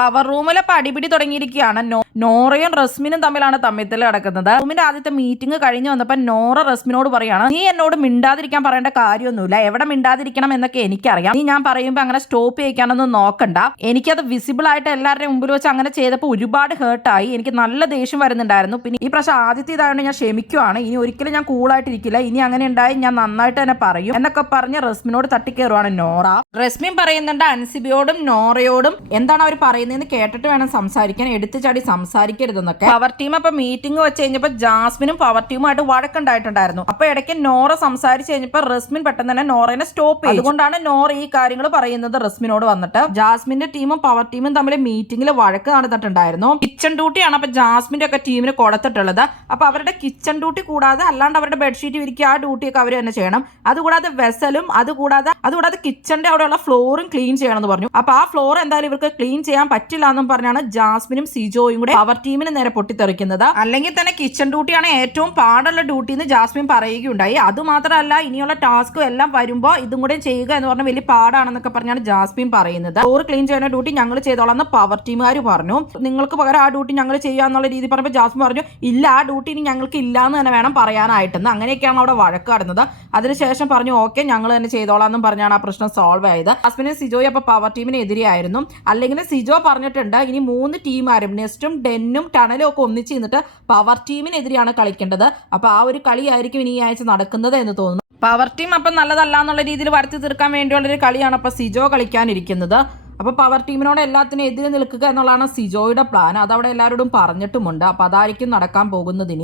Power റൂമിലെ അടിപിടി തുടങ്ങിയിരിക്കുകയാണ്. നോറയും റസ്മിനും തമ്മിലാണ് തമ്മിൽ നടക്കുന്നത്. റൂമിന്റെ ആദ്യത്തെ മീറ്റിംഗ് കഴിഞ്ഞു വന്നപ്പോൾ നോറ റസ്മിനോട് പറയാണ്, നീ എന്നോട് മിണ്ടാതിരിക്കാൻ പറയേണ്ട കാര്യമൊന്നുമില്ല, എവിടെ മിണ്ടാതിരിക്കണം എന്നൊക്കെ എനിക്കറിയാം, നീ ഞാൻ പറയുമ്പോൾ അങ്ങനെ സ്റ്റോപ്പ് ചെയ്യിക്കാനൊന്നും നോക്കണ്ട, എനിക്കത് വിസിബിൾ ആയിട്ട് എല്ലാവരുടെയും മുമ്പിൽ വെച്ച് അങ്ങനെ ചെയ്തപ്പോൾ ഒരുപാട് ഹേർട്ടായി, എനിക്ക് നല്ല ദേഷ്യം വരുന്നുണ്ടായിരുന്നു, പിന്നെ ഈ പ്രാവശ്യം ആദ്യത്തെ ഇതായതുകൊണ്ട് ഞാൻ ക്ഷമിക്കുവാണ്, ഇനി ഒരിക്കലും ഞാൻ കൂളായിട്ടിരിക്കില്ല, ഇനി അങ്ങനെ ഉണ്ടായി ഞാൻ നന്നായിട്ട് തന്നെ പറയും എന്നൊക്കെ പറഞ്ഞ് റസ്മിനോട് തട്ടിക്കയറുവാണ് നോറ. റസ്മിൻ പറയുന്നുണ്ട് അൻസിബയോടും നോറയോടും എന്താണ് അവർ പറയുന്നതെന്ന് കേട്ടിട്ട് വേണം സംസാരിക്കാൻ, എടുത്തു ചാടി സംസാരിക്കരുതെന്നൊക്കെ. പവർ ടീം അപ്പൊ മീറ്റിംഗ് വെച്ച് കഴിഞ്ഞപ്പോൾ ജാസ്മിനും പവർ ടീമുമായിട്ട് വഴക്കുണ്ടായിട്ടുണ്ടായിരുന്നു. അപ്പൊ ഇടയ്ക്ക് നോറ സംസാരിച്ച് കഴിഞ്ഞപ്പോൾ റസ്മിൻ പെട്ടെന്ന് തന്നെ നോറയെ സ്റ്റോപ്പ് ചെയ്തു. അതുകൊണ്ടാണ് നോറ ഈ കാര്യങ്ങൾ പറയുന്നത് റസ്മിനോട് വന്നിട്ട്. ജാസ്മിന്റെ ടീമും പവർ ടീമും തമ്മിൽ മീറ്റിംഗിൽ വഴക്ക് നടന്നിട്ടുണ്ടായിരുന്നു. കിച്ചൺ ഡ്യൂട്ടിയാണ് അപ്പൊ ജാസ്മിന്റെ ഒക്കെ ടീമിന് കൊടുത്തിട്ടുള്ളത്. അപ്പൊ അവരുടെ കിച്ചൺ ഡ്യൂട്ടി കൂടാതെ അല്ലാണ്ട് അവരുടെ ബെഡ്ഷീറ്റ് വിരിക്കുക ആ ഡ്യൂട്ടിയൊക്കെ അവർ തന്നെ ചെയ്യണം. അതുകൂടാതെ വെസലും അതുകൂടാതെ കിച്ചന്റെ അവിടെയുള്ള ഫ്ലോറും ക്ലീൻ ചെയ്യണം എന്ന് പറഞ്ഞു. അപ്പൊ ആ ഫ്ലോർ എന്തായാലും ഇവർക്ക് ക്ലീൻ ചെയ്യാൻ പറ്റില്ല എന്നും പറഞ്ഞാണ് ജാസ്മിനും സിജോയും കൂടെ പവർ ടീമിന് നേരെ പൊട്ടിത്തെറിക്കുന്നത്. അല്ലെങ്കിൽ തന്നെ കിച്ചൺ ഡ്യൂട്ടിയാണ് ഏറ്റവും പാടുള്ള ഡ്യൂട്ടി എന്ന് ജാസ്മിൻ പറയുകയുണ്ടായി. അതുമാത്രമല്ല ഇനിയുള്ള ടാസ്കും എല്ലാം വരുമ്പോൾ ഇതും കൂടെ ചെയ്യുക എന്ന് പറഞ്ഞാൽ വലിയ പാടാണെന്നൊക്കെ പറഞ്ഞാണ് ജാസ്മിൻ പറയുന്നത്. ഫ്ലോർ ക്ലീൻ ചെയ്യുന്ന ഡ്യൂട്ടി ഞങ്ങൾ ചെയ്തോളാം എന്ന് പവർ ടീമുകാർ പറഞ്ഞു. നിങ്ങൾക്ക് പകരം ആ ഡ്യൂട്ടി ഞങ്ങൾ ചെയ്യാന്നുള്ള രീതി പറഞ്ഞപ്പോൾ ജാസ്മിൻ പറഞ്ഞു, ഇല്ല, ആ ഡ്യൂട്ടി ഇനി ഞങ്ങൾക്ക് ഇല്ലാന്ന് തന്നെ വേണം പറയാനായിട്ടെന്ന്. അങ്ങനെയൊക്കെയാണ് അവിടെ വഴക്ക് നടന്നത്. അതിനുശേഷം പറഞ്ഞു ഓക്കെ ഞങ്ങൾ തന്നെ ചെയ്തോളാം എന്നും പറഞ്ഞാണ് ആ പ്രശ്നം സോൾവ് ആയത്. ജാസ്മിനും സിജോയും അപ്പൊ പവർ ടീമിന് എതിരെയായിരുന്നു. അല്ലെങ്കിൽ സിജോ പറഞ്ഞിട്ടുണ്ട് ഇനി 3 ടീമാരും നെസ്റ്റും ഡെന്നും ടണലും ഒക്കെ ഒന്നിച്ച് നിന്നിട്ട് പവർ ടീമിനെതിരെയാണ് കളിക്കേണ്ടത്. അപ്പൊ ആ ഒരു കളിയായിരിക്കും ഇനി ഈ ആഴ്ച നടക്കുന്നത് എന്ന് തോന്നുന്നു. പവർ ടീം അപ്പം നല്ലതല്ല എന്നുള്ള രീതിയിൽ വരുത്തി തീർക്കാൻ വേണ്ടിയുള്ളൊരു കളിയാണ് അപ്പൊ സിജോ കളിക്കാനിരിക്കുന്നത്. അപ്പൊ പവർ ടീമിനോട് എല്ലാത്തിനും എതിരെ നിൽക്കുക എന്നുള്ളതാണ് സിജോയുടെ പ്ലാൻ. അതവിടെ എല്ലാവരോടും പറഞ്ഞിട്ടുമുണ്ട്. അപ്പൊ അതായിരിക്കും നടക്കാൻ പോകുന്നത് ഇനി.